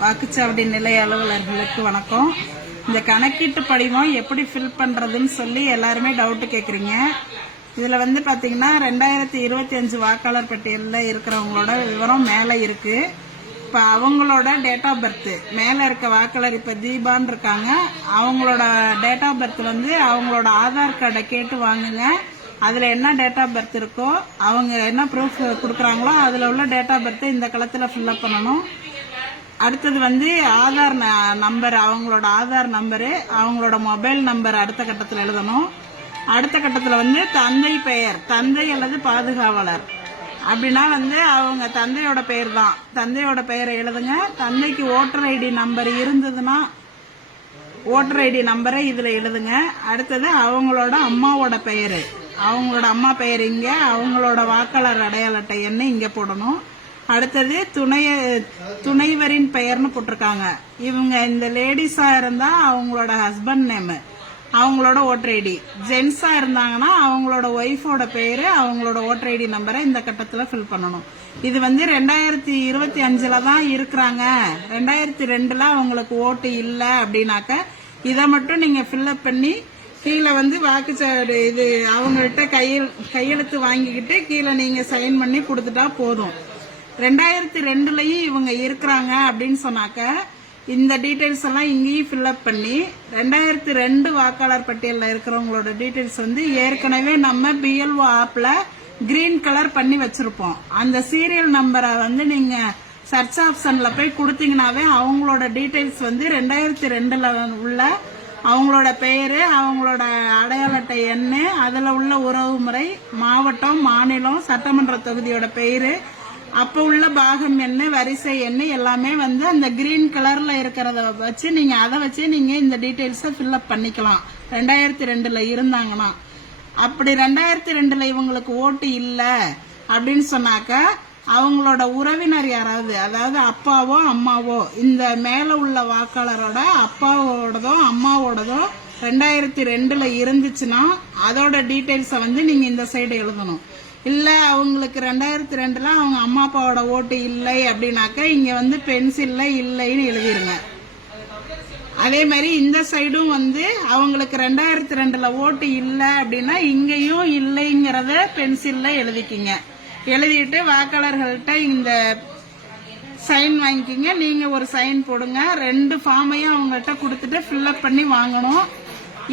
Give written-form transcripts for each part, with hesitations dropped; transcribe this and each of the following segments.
வாக்குச்சாவடி நிலைய அலுவலர்களுக்கு வணக்கம். இந்த கணக்கீட்டு படிவம் எப்படி ஃபில் பண்றதுன்னு சொல்லி எல்லாருமே டவுட் கேக்குறீங்க. இதுல பாத்தீங்கன்னா 2025 வாக்காளர் பட்டியலில் இருக்கிறவங்களோட விவரம் மேல இருக்கு. இப்ப அவங்களோட டேட் ஆஃப் பர்த் மேல இருக்க வாக்காளர் இப்ப தீபான்னு இருக்காங்க. அவங்களோட டேட் ஆஃப் பர்த் அவங்களோட ஆதார் கார்டை கேட்டு வாங்குங்க. அதுல என்ன டேட் ஆஃப் பர்த் இருக்கோ அவங்க என்ன ப்ரூஃப் கொடுக்குறாங்களோ அதுல உள்ள டேட் ஆஃப் பர்த் இந்த களத்துல ஃபில்அப் பண்ணணும். அடுத்தது ஆதார் நம்பர், அவங்களோட ஆதார் நம்பரு, அவங்களோட மொபைல் நம்பர் அடுத்த கட்டத்தில் எழுதணும். அடுத்த கட்டத்தில் தந்தை பெயர், தந்தை அல்லது பாதுகாவலர் அப்படின்னா அவங்க தந்தையோட பெயர் தான். தந்தையோட பெயரை எழுதுங்க. தந்தைக்கு ஓட்டர் ஐடி நம்பர் இருந்ததுன்னா ஓட்டர் ஐடி நம்பரை இதுல எழுதுங்க. அடுத்தது அவங்களோட அம்மாவோட பெயரு, அவங்களோட அம்மா பெயர் இங்க, அவங்களோட வாக்காளர் அடையாள அட்டை எண்ணை இங்க போடணும். அடுத்தது துணைவரின் பெயர்னு போட்டிருக்காங்க. இவங்க இந்த லேடிஸா இருந்தா அவங்களோட ஹஸ்பண்ட் நேம், அவங்களோட ஓட்டர் ஐடி. ஜென்ஸா இருந்தாங்கன்னா அவங்களோட ஒய்ஃபோட பெயரு, அவங்களோட ஓட்டர் ஐடி நம்பரை இந்த கட்டத்துல ஃபில் பண்ணணும். இது 2025 தான் இருக்கிறாங்க. 2002 அவங்களுக்கு ஓட்டு இல்ல அப்படின்னாக்க இதை மட்டும் நீங்க ஃபில்அப் பண்ணி கீழே வாக்குச்சாவடி இது அவங்கள்ட்ட கையெழுத்து வாங்கிக்கிட்டு கீழே நீங்க சைன் பண்ணி கொடுத்துட்டா போதும். 2002லயும் இவங்க இருக்கிறாங்க அப்படின்னு சொன்னாக்க இந்த டீடைல்ஸ் எல்லாம் இங்கேயும் ஃபில்அப் பண்ணி 2002 வாக்காளர் பட்டியலில் இருக்கிறவங்களோட டீடைல்ஸ் ஏற்கனவே நம்ம பிஎல்ஓ ஆப்ல கிரீன் கலர் பண்ணி வச்சிருப்போம். அந்த சீரியல் நம்பரை நீங்க சர்ச் ஆப்ஷன்ல போய் கொடுத்தீங்கன்னாவே அவங்களோட டீடைல்ஸ் 2002ல உள்ள அவங்களோட பெயரு, அவங்களோட அடையாள அட்டை எண்ணு, அதுல உள்ள உறவு முறை, மாவட்டம், மாநிலம், சட்டமன்ற தொகுதியோட பெயரு, அப்ப உள்ள பாகம் எண்ணு, வரிசை எண்ணு எல்லாமே அந்த கிரீன் கலர்ல இருக்கிறத வச்சு நீங்க அதை வச்சு நீங்க இந்த டீடைல்ஸ ஃபில்அப் பண்ணிக்கலாம். 2002ல இருந்தாங்கன்னா. அப்படி 2002ல இவங்களுக்கு ஓட்டு இல்ல அப்படின்னு சொன்னாக்க அவங்களோட உறவினர் யாராவது, அதாவது அப்பாவோ அம்மாவோ, இந்த மேல உள்ள வாக்காளரோட அப்பாவோடதோ அம்மாவோடதோ 2002ல இருந்துச்சுன்னா அதோட டீடைல்ஸ நீங்க இந்த சைடு எழுதணும். இல்ல அவங்களுக்கு 2002ல அவங்க அம்மா அப்பாவோட ஓட்டு இல்லை அப்படின்னாக்க இங்க பென்சில்ல இல்லைன்னு எழுதிருங்க. அதே மாதிரி இந்த சைடும் அவங்களுக்கு 2002ல ஓட்டு இல்லை அப்படின்னா இங்கேயும் இல்லைங்கிறத பென்சில்ல எழுதிக்கிங்க. எழுதிட்டு வாக்காளர்கள்ட்ட இந்த சைன் வாங்கிக்கிங்க. நீங்க ஒரு சைன் போடுங்க. 2 ஃபார்மையும் அவங்கள்ட்ட கொடுத்துட்டு ஃபில்அப் பண்ணி வாங்கணும்.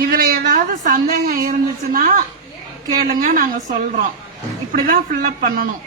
இதுல ஏதாவது சந்தேகம் இருந்துச்சுன்னா கேளுங்க, நாங்க சொல்றோம். இப்படிதான் ஃபில்அப் பண்ணணும்.